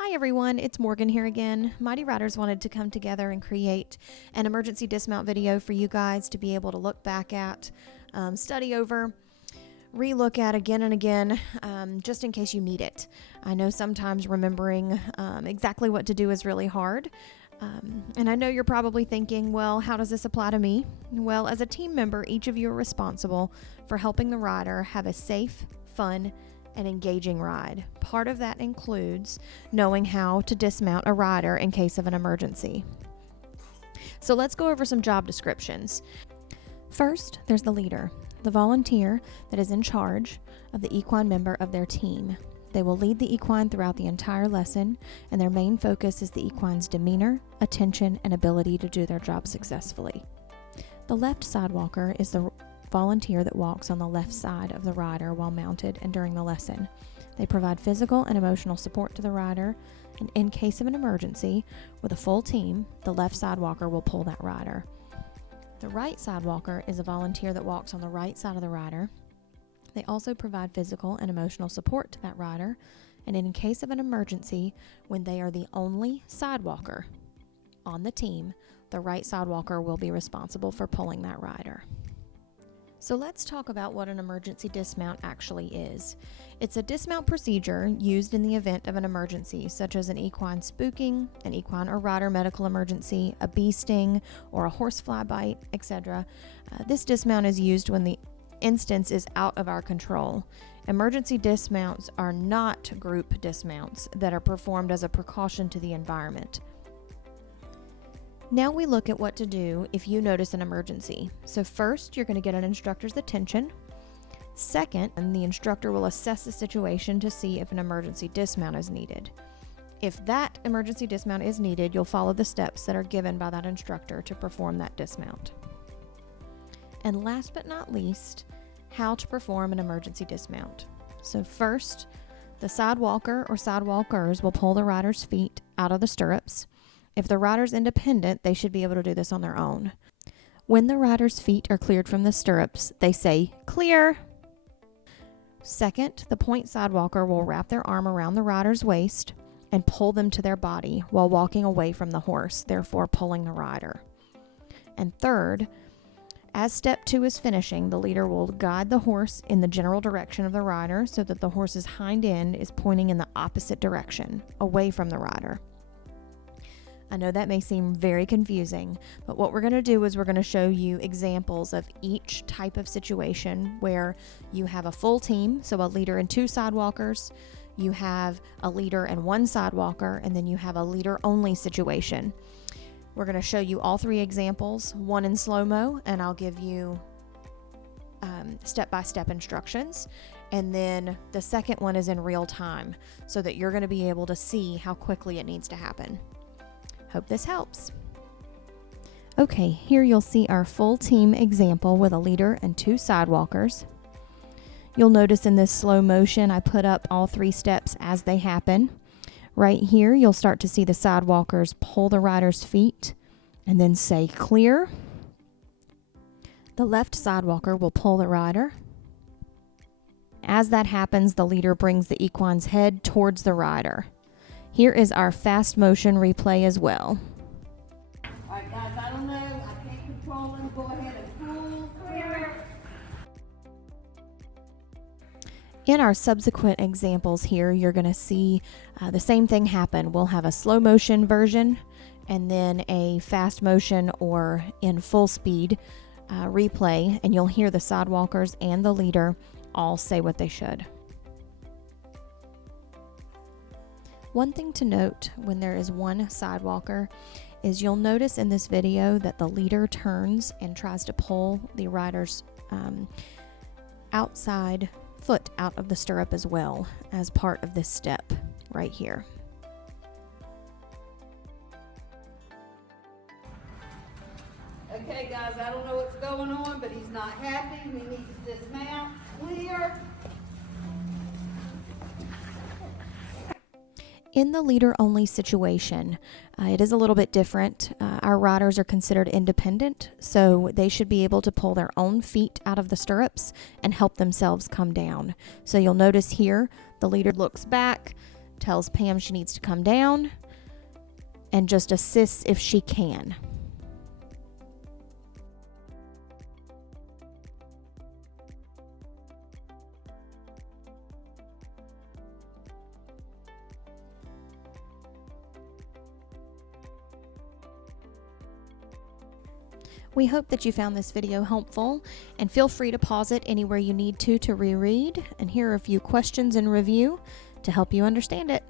Hi everyone, it's Morgan here again. Mighty Riders wanted to come together and create an emergency dismount video for you guys to be able to look back at, study over, re-look at again and again, just in case you need it. I know sometimes remembering exactly what to do is really hard. And I know you're probably thinking, well, how does this apply to me? Well, as a team member, each of you are responsible for helping the rider have a safe, fun, and engaging ride. Part of that includes knowing how to dismount a rider in case of an emergency. So let's go over some job descriptions. First, there's the leader, the volunteer that is in charge of the equine member of their team. They will lead the equine throughout the entire lesson, and their main focus is the equine's demeanor, attention, and ability to do their job successfully. The left sidewalker is the volunteer that walks on the left side of the rider while mounted and during the lesson. They provide physical and emotional support to the rider, and in case of an emergency, with a full team, the left sidewalker will pull that rider. The right sidewalker is a volunteer that walks on the right side of the rider. They also provide physical and emotional support to that rider, and in case of an emergency, when they are the only sidewalker on the team, the right sidewalker will be responsible for pulling that rider. So let's talk about what an emergency dismount actually is. It's a dismount procedure used in the event of an emergency, such as an equine spooking, an equine or rider medical emergency, a bee sting, or a horsefly bite, etc. This dismount is used when the instance is out of our control. Emergency dismounts are not group dismounts that are performed as a precaution to the environment. Now we look at what to do if you notice an emergency. So first, you're going to get an instructor's attention. Second, the instructor will assess the situation to see if an emergency dismount is needed. If that emergency dismount is needed, you'll follow the steps that are given by that instructor to perform that dismount. And last but not least, how to perform an emergency dismount. So first, the sidewalker or sidewalkers will pull the rider's feet out of the stirrups. If the rider's independent, they should be able to do this on their own. When the rider's feet are cleared from the stirrups, they say, "Clear." Second, the point sidewalker will wrap their arm around the rider's waist and pull them to their body while walking away from the horse, therefore pulling the rider. And third, as step 2 is finishing, the leader will guide the horse in the general direction of the rider so that the horse's hind end is pointing in the opposite direction, away from the rider. I know that may seem very confusing, but what we're going to do is we're going to show you examples of each type of situation where you have a full team, so a leader and 2 sidewalkers, you have a leader and 1 sidewalker, and then you have a leader-only situation. We're going to show you all 3 examples, one in slow-mo, and I'll give you step-by-step instructions. And then the second one is in real time, so that you're going to be able to see how quickly it needs to happen. Hope this helps. Okay, here you'll see our full team example with a leader and 2 sidewalkers. You'll notice in this slow motion, I put up all 3 steps as they happen. Right here, you'll start to see the sidewalkers pull the rider's feet and then say, "Clear." The left sidewalker will pull the rider. As that happens, the leader brings the equine's head towards the rider. Here is our fast motion replay as well. All right, guys, I don't know. I can't control them. Go ahead and pull. Clear. In our subsequent examples here, you're going to see the same thing happen. We'll have a slow motion version and then a fast motion or in full speed replay, and you'll hear the sidewalkers and the leader all say what they should. One thing to note when there is 1 sidewalker is you'll notice in this video that the leader turns and tries to pull the rider's outside foot out of the stirrup as well as part of this step right here. Okay, guys, I don't know what's going on, but he's not happy. We need to dismount. Clear. In the leader-only situation, it is a little bit different. Our riders are considered independent, so they should be able to pull their own feet out of the stirrups and help themselves come down. So you'll notice here, the leader looks back, tells Pam she needs to come down, and just assists if she can. We hope that you found this video helpful, and feel free to pause it anywhere you need to reread and hear a few questions and review to help you understand it.